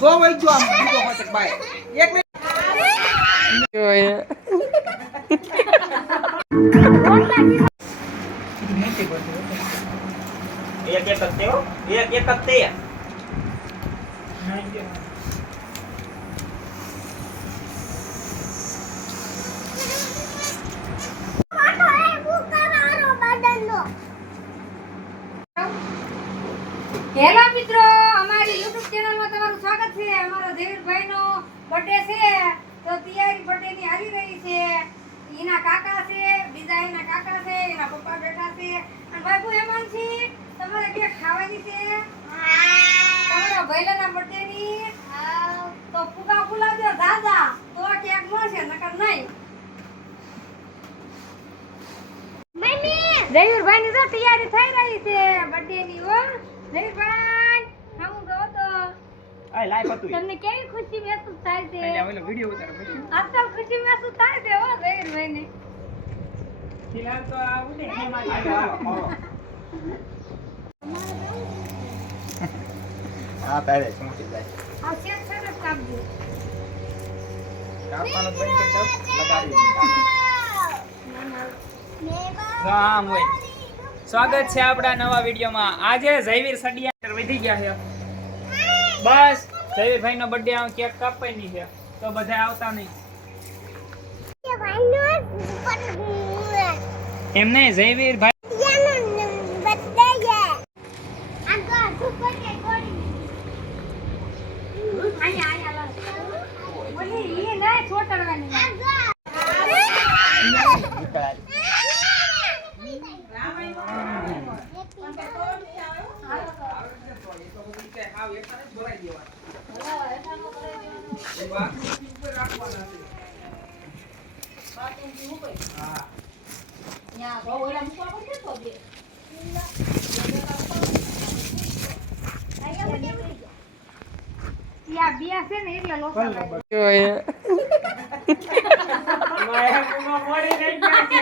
જો વઈ ગયો આમ બીજો હોતક બાય એક મિનિટ એક જ તે હો એક જ તે હેલો મિત્રો, અમારી YouTube ચેનલમાં તમારું સ્વાગત છે. અમારો દેવીરભાઈનો બર્થડે છે, તો તૈયારી બર્થડેની હાલી રહી છે. એના કાકા છે, બીજા એના કાકા છે, એના પપ્પા બેઠા છે, અને બાબુ હેમાંશી તમારે કેક ખાવાની છે? તમારા ભાઈલાના બર્થડેની તો ફુગા ફુલાવજો દાદા, તો કેક મળશે, નકર નહીં. દેવીરભાઈની તો તૈયારી થઈ રહી છે બર્થડેની હો. દેવીરભાઈ ખાવું દો તો. આ લાઈવ હતું તમને કેવી ખુશી મહેસૂસ થાય છે? એટલે ઓલો વિડિયો ઉતારો પછી આજકાલ ખુશી મહેસૂસ થાય છે હો દેવીરભાઈને. ફિલહાલ તો આવું ને હા તારે શું થઈ જાય આ શેર શેર કાપજો. કાપવાનો બંધ કરી દો લગાડી રામ હોય સ્વાગત છે આપણા નવા વિડિયોમાં. આજે જયવીર સડિયા વધી ગયા છે. બસ જયવીરભાઈ નો બર્થડે આ કેક કાપવાની છે, તો બધા આવતા નહીં. એમ નહીં જયવીરભાઈ બિયા છે ને એટલે લોકો માયા કુમા મોડી રહી ગયા છે.